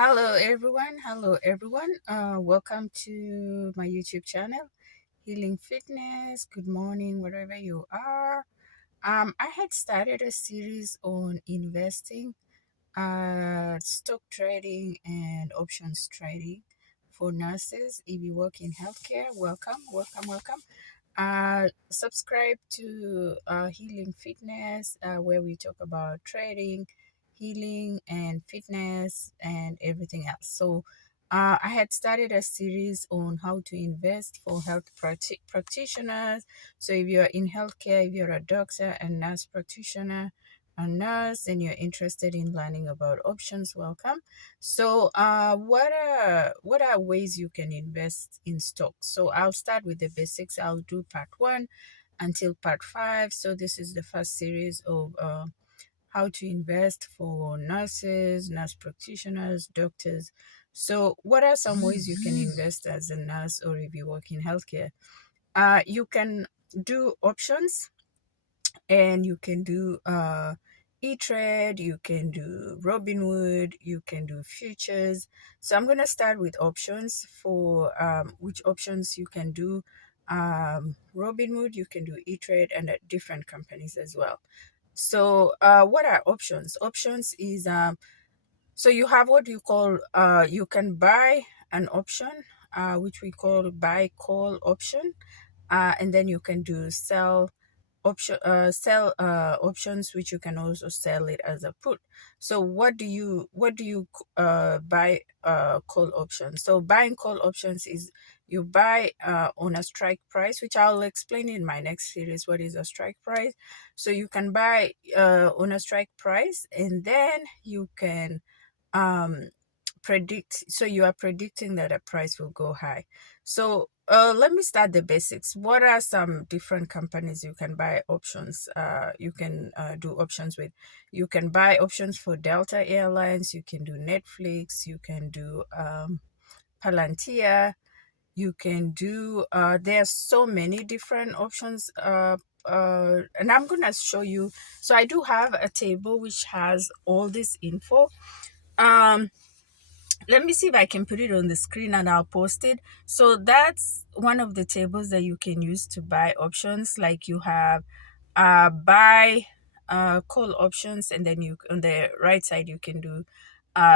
Hello everyone. Welcome to my YouTube channel, Healing Fitness. Good morning, wherever you are. I had started a series on investing, stock trading, and options trading for nurses. If you work in healthcare, welcome. Subscribe to Healing Fitness, where we talk about trading, healing, and fitness, and everything else. So, I had started a series on how to invest for practitioners. So, if you're in healthcare, if you're a doctor and nurse practitioner, a nurse, and you're interested in learning about options, welcome. So, what are ways you can invest in stocks? So, I'll start with the basics. I'll do part one until part five. So, this is the first series of how to invest for nurses, nurse practitioners, doctors. So, what are some ways you can invest as a nurse or if you work in healthcare? You can do options, and you can do E-Trade, you can do Robinhood, you can do futures. So I'm going to start with options for which options you can do. Robinhood, you can do E-Trade, and at different companies as well. So what are options? Options is so you have what you call you can buy an option, which we call buy call option, and then you can do sell options, which you can also sell it as a put. So what do you buy call options? So buying call options is you buy on a strike price, which I'll explain in my next series what is a strike price. So you can buy on a strike price, and then you can um predict, so you are predicting that a price will go high. So let me start the basics. What are some different companies you can buy options, you can do options with? You can buy options for Delta Airlines, you can do Netflix, you can do Palantir, you can do there's so many different options, and I'm gonna show you. So I do have a table which has all this info. um let me see if I can put it on the screen and I'll post it. So that's one of the tables that you can use to buy options. Like you have buy call options, and then you on the right side you can do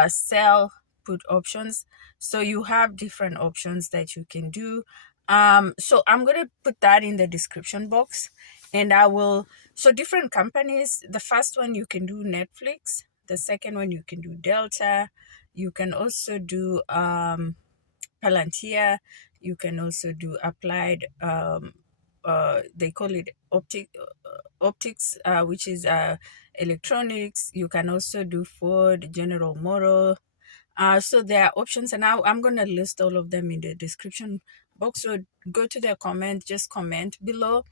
sell put options. So you have different options that you can do. So I'm gonna put that in the description box, and I will. So different companies. The first one you can do Netflix. The second one you can do Delta. You can also do Palantir. You can also do Applied. They call it optics, which is electronics. You can also do Ford, General Motor. So there are options, and now I'm gonna list all of them in the description box. So go to the comment, just comment below,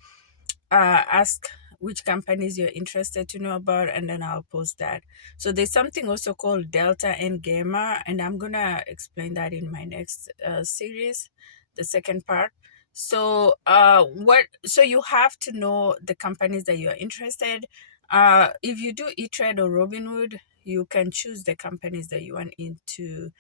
ask which companies you're interested to know about, and then I'll post that. So there's something also called Delta and Gamma, and I'm gonna explain that in my next series, the second part. So so you have to know the companies that you're interested. If you do E-Trade or Robinhood, you can choose the companies that you want into.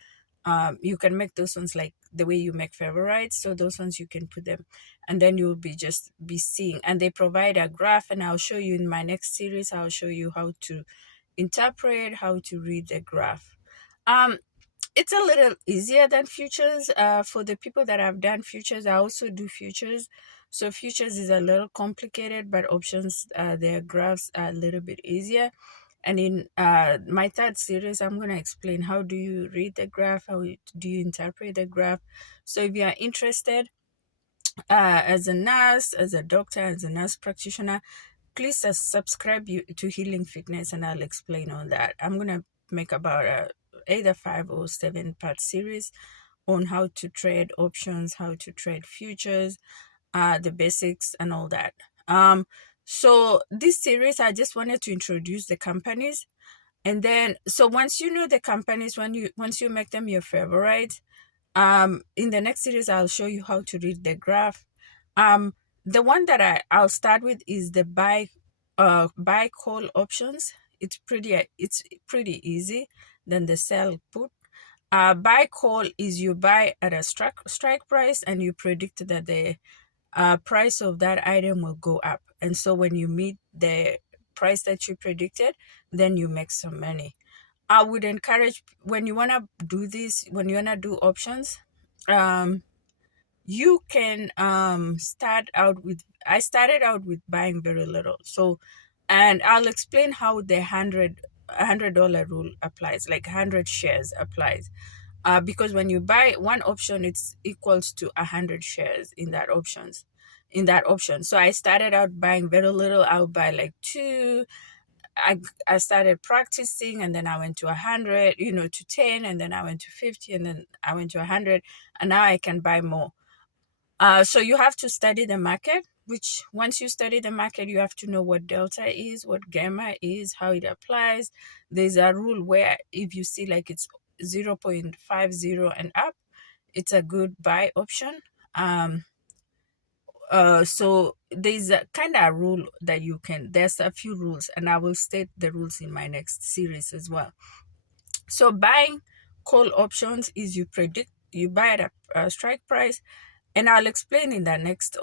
You can make those ones like the way you make favorites. So those ones you can put them, and then you'll be just be seeing. And they provide a graph, and I'll show you in my next series. I'll show you how to interpret, how to read the graph. Um, it's a little easier than futures. For the people that have done futures, I also do futures. So futures is a little complicated, but options, their graphs are a little bit easier. And in my third series, I'm going to explain how do you read the graph, do you interpret the graph. So if you are interested, as a nurse, as a doctor, as a nurse practitioner, please subscribe to Healing Fitness, and I'll explain all that. I'm going to make about either 5 or 7 part series on how to trade options, how to trade futures, the basics and all that. So this series, I just wanted to introduce the companies, and then so once you know the companies, once you make them your favorite, in the next series I'll show you how to read the graph. The one that I'll start with is the buy call options. It's pretty easy. Then the sell put. Buy call is you buy at a strike price and you predict that the price of that item will go up. And so when you meet the price that you predicted, then you make some money. I would encourage, when you want to do this, when you want to do options, um, you can start out with, I started out with buying very little. So, and I'll explain how the $100 rule applies, like 100 shares applies. Because when you buy one option, it's equals to 100 shares in that option. So I started out buying very little. I would buy like two. I started practicing, and then I went to 100, to 10, and then I went to 50, and then I went to 100, and now I can buy more. So you have to study the market, which once you study the market, you have to know what delta is, what gamma is, how it applies. There's a rule where if you see like it's 0.50 and up, it's a good buy option. So there's a kind of rule that there's a few rules, and I will state the rules in my next series as well. So buying call options is you buy at a strike price, and I'll explain in the next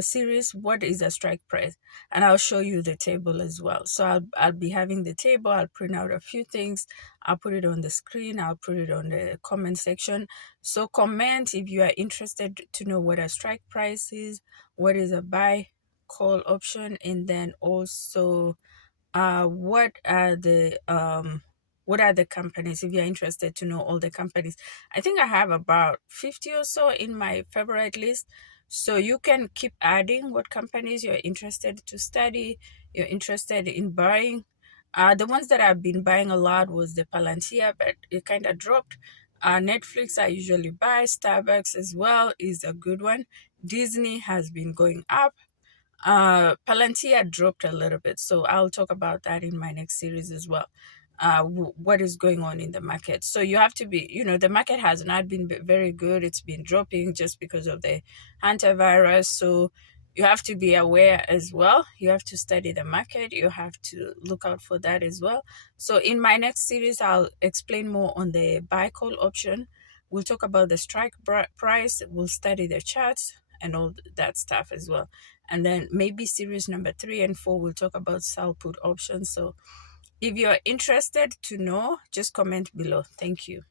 series what is a strike price, and I'll show you the table as well. So I'll be having the table. I'll print out a few things. I'll put it on the screen. I'll put it on the comment section. So comment if you are interested to know what a strike price is, what is a buy call option, and then also what are the companies, if you're interested to know all the companies. I think I have about 50 or so in my favorite list, so you can keep adding what companies you're interested to study, you're interested in buying. The ones that I've been buying a lot was the Palantir, but it kind of dropped. Netflix I usually buy. Starbucks as well is a good one. Disney has been going up. Palantir dropped a little bit, so I'll talk about that in my next series as well. What is going on in the market? So you have to be, the market has not been very good. It's been dropping just because of the antivirus. So you have to be aware as well. You have to study the market. You have to look out for that as well. So in my next series, I'll explain more on the buy call option. We'll talk about the strike price. We'll study the charts and all that stuff as well. And then maybe series number 3 and 4 will talk about sell put options. So if you're interested to know, just comment below. Thank you.